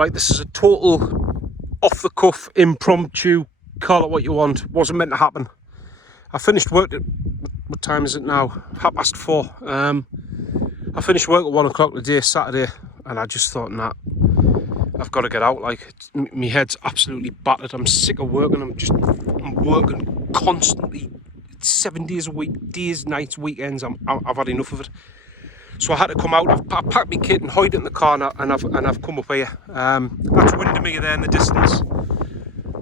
Right, this is a total off-the-cuff, impromptu, call it what you want. Wasn't meant to happen. I finished work at, what time is it now? 4:30. I finished work at 1 o'clock today, Saturday, and I just thought, nah, I've got to get out. Like, my head's absolutely battered. I'm sick of working. I'm working constantly, 7 days a week, days, nights, weekends. I've had enough of it. So I had to come out. I packed my kit and hid it in the car, and I've come up here. That's Windermere there in the distance.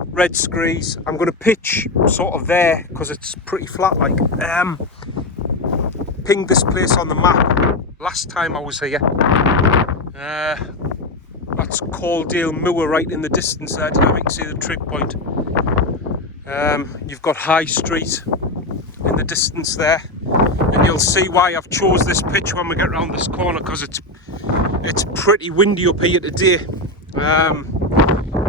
Red Screes. I'm going to pitch sort of there because it's pretty flat. Like, pinged this place on the map last time I was here. That's Caldale Moor right in the distance there. Did I think you see the trig point? You've got High Street in the distance there, and you'll see why I've chose this pitch when we get round this corner, because it's pretty windy up here today.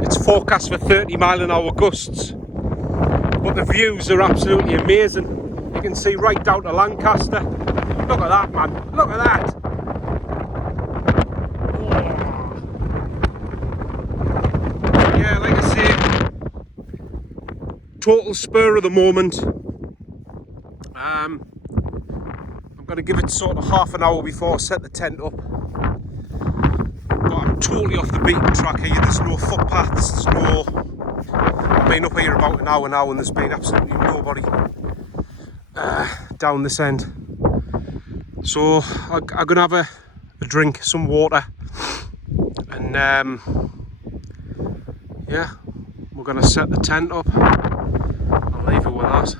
It's forecast for 30-mile-an-hour gusts, but the views are absolutely amazing. You can see right down to Lancaster. Look at that, man. Look at that. Yeah, like I say, total spur of the moment. I'm going to give it sort of half an hour before I set the tent up. But I'm totally off the beaten track here. There's no footpaths, I've been up here about an hour now, and there's been absolutely nobody down this end. So I'm going to have a drink, some water, and yeah, we're going to set the tent up. I'll leave it with that.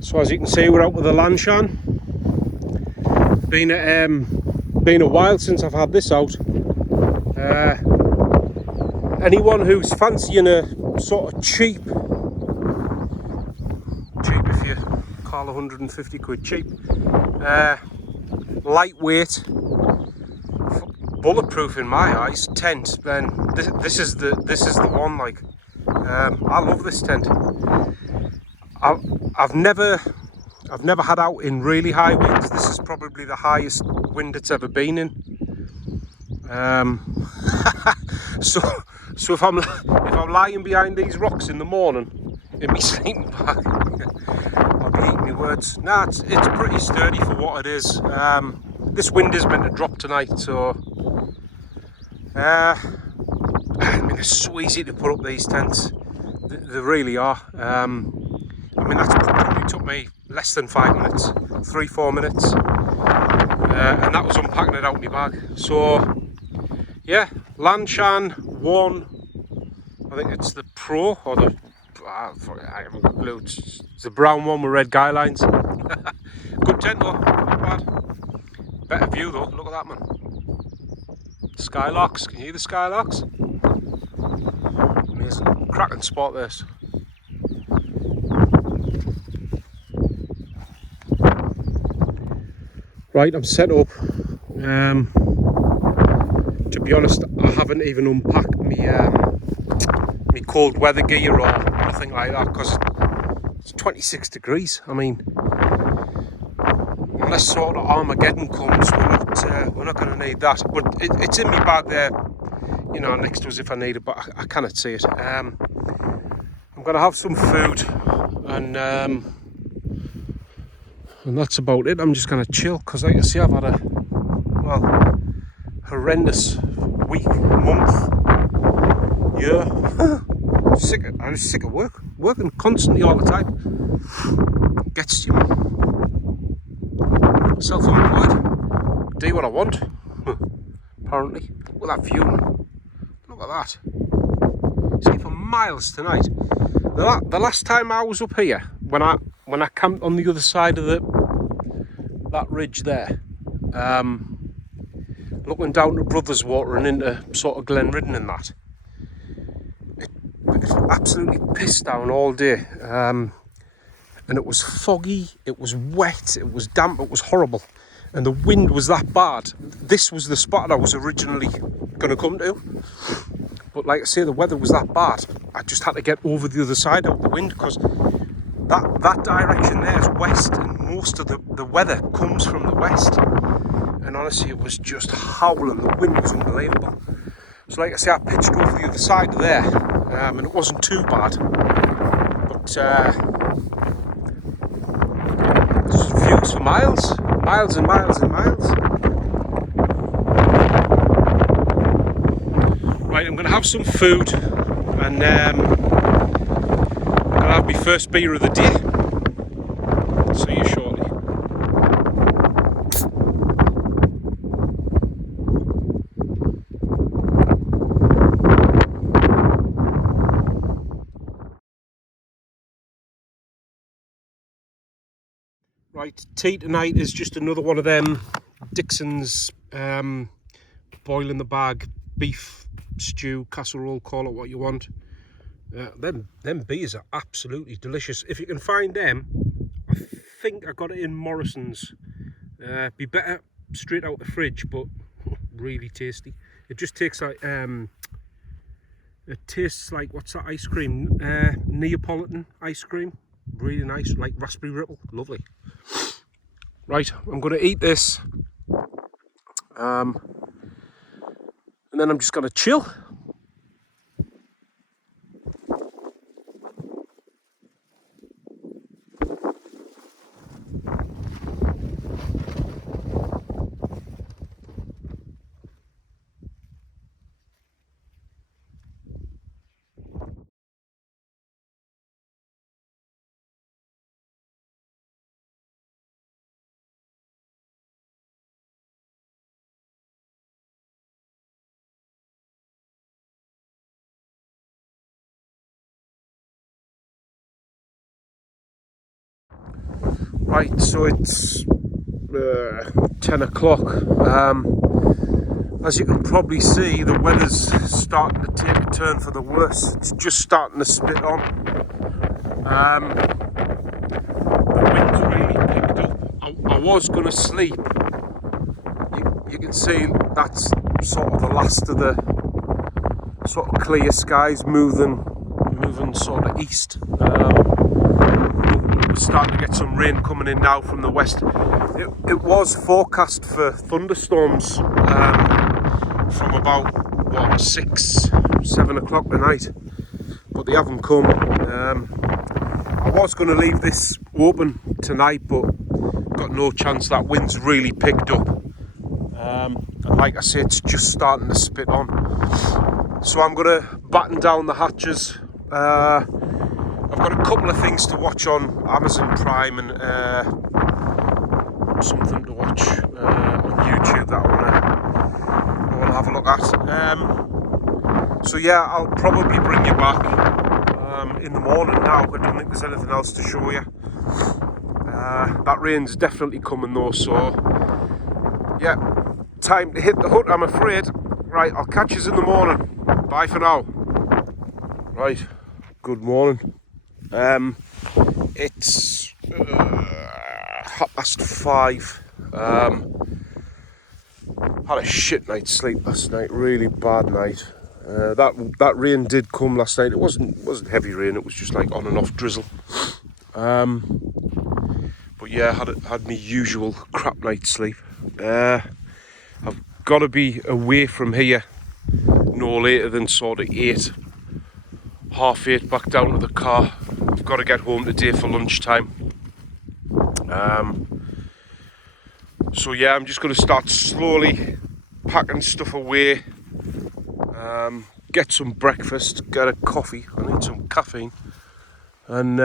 So as you can see, we're out with the Lanshan. Been a while since I've had this out. Anyone who's fancying a sort of cheap if you call 150 quid cheap, lightweight, bulletproof in my eyes tent, then this is the one. Like, I love this tent. I've never had out in really high winds. This is probably the highest wind it's ever been in. So if I'm lying behind these rocks in the morning in my sleeping bag, I'll be eating my words. Nah, it's pretty sturdy for what it is. This wind is meant to drop tonight, so I mean, it's so easy to put up these tents. They really are. I mean, that's probably took me less than 5 minutes, 3-4 minutes, and that was unpacking it out in my bag. So yeah, Lanshan 1, I think it's the Pro, or the, I haven't got a clue, it's the brown one with red guy lines. Good tent though, not bad. Better view though, look at that, man. Skylarks, can you hear the skylarks? Amazing, cracking spot this. Right, I'm set up. To be honest, I haven't even unpacked me cold weather gear or anything like that, because it's 26 degrees. I mean, unless sort of Armageddon comes, we're not going to need that. But it's in my bag there, you know, next to us if I need it, but I cannot see it. I'm going to have some food, and that's about it. I'm just going to chill, because like I say, I've had a, well, horrendous week, month, year. I was sick of working constantly all the time. Gets you, man. Self-employed, do what I want. Apparently, look at that view, man. Look at that. See for miles tonight. The last time I was up here, when I camped on the other side of that ridge there, looking down to Brothers Water and into sort of Glenridden and that, It absolutely pissed down all day. And it was foggy, it was wet, it was damp, it was horrible. And the wind was that bad. This was the spot I was originally going to come to. But like I say, the weather was that bad. I just had to get over the other side out the wind, because that direction there is west, and most of the weather comes from the west. And honestly, it was just howling. The wind was unbelievable. So like I say, I pitched over the other side there, and it wasn't too bad. But views for miles and miles and miles. Right, I'm going to have some food, and I'm going to have my first beer of the day. See you shortly. Right, tea tonight is just another one of them Dixon's boil in the bag beef stew, casserole, call it what you want. Them beers are absolutely delicious. If you can find them, I think I got it in Morrison's. Be better straight out the fridge, but really tasty. It just takes like it tastes like, what's that ice cream? Neapolitan ice cream. Really nice, like raspberry ripple. Lovely. Right, I'm going to eat this, and then I'm just going to chill. Right, so it's 10 o'clock. As you can probably see, the weather's starting to take a turn for the worse. It's just starting to spit on. The wind's really picked up. I was going to sleep. You can see that's sort of the last of the sort of clear skies moving sort of east. We're starting to get some rain coming in now from the west. It was forecast for thunderstorms from about 6-7 o'clock tonight, but they haven't come. I was going to leave this open tonight, but got no chance. That wind's really picked up, and like I say, it's just starting to spit on. So I'm going to batten down the hatches. I've got a couple of things to watch on Amazon Prime, and something to watch on YouTube that I want to have a look at. So yeah, I'll probably bring you back in the morning now. I don't think there's anything else to show you. That rain's definitely coming though, so yeah, time to hit the hut, I'm afraid. Right, I'll catch you in the morning. Bye for now. Right, good morning. It's 5:30. Had a shit night's sleep last night, really bad night. That rain did come last night. It wasn't heavy rain, it was just like on and off drizzle. But yeah, had my usual crap night's sleep. I've got to be away from here no later than sort of 8:30, back down to the car. I've got to get home today for lunchtime. So yeah, I'm just going to start slowly packing stuff away, get some breakfast, get a coffee. I need some caffeine, and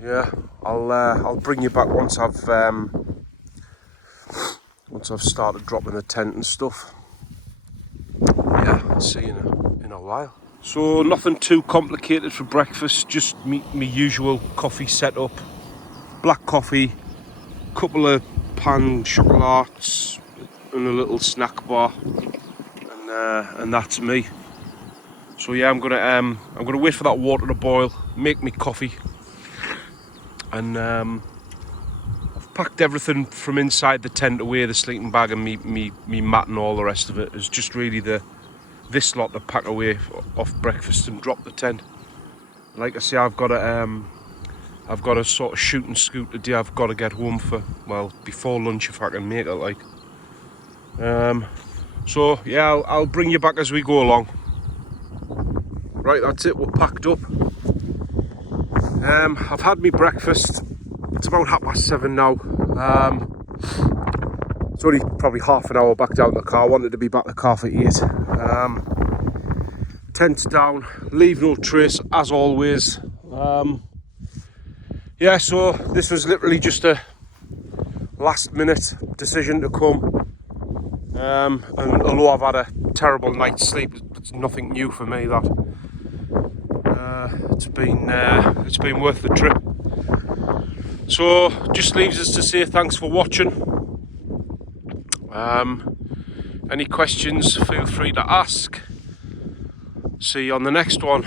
yeah, I'll bring you back once I've started dropping the tent and stuff. Yeah, I'll see you in a while. So nothing too complicated for breakfast, just me usual coffee setup. Black coffee, couple of pan chocolates and a little snack bar, and that's me. So yeah, I'm gonna wait for that water to boil, make me coffee, and I've packed everything from inside the tent away, the sleeping bag and me mat and all the rest of it. It's just really this lot to pack away off breakfast and drop the tent. Like I say, I've got a sort of shoot and scoot today. I've got to get home for, well, before lunch if I can make it, like. So yeah, I'll bring you back as we go along. Right, that's it, we're packed up. I've had my breakfast. It's about 7:30 now. It's only probably half an hour back down the car. I wanted to be back in the car for 8. Tent's down, leave no trace as always. Yeah, so this was literally just a last minute decision to come. And although I've had a terrible night's sleep, it's nothing new for me, that. It's been worth the trip. So just leaves us to say thanks for watching. Any questions, feel free to ask. See you on the next one.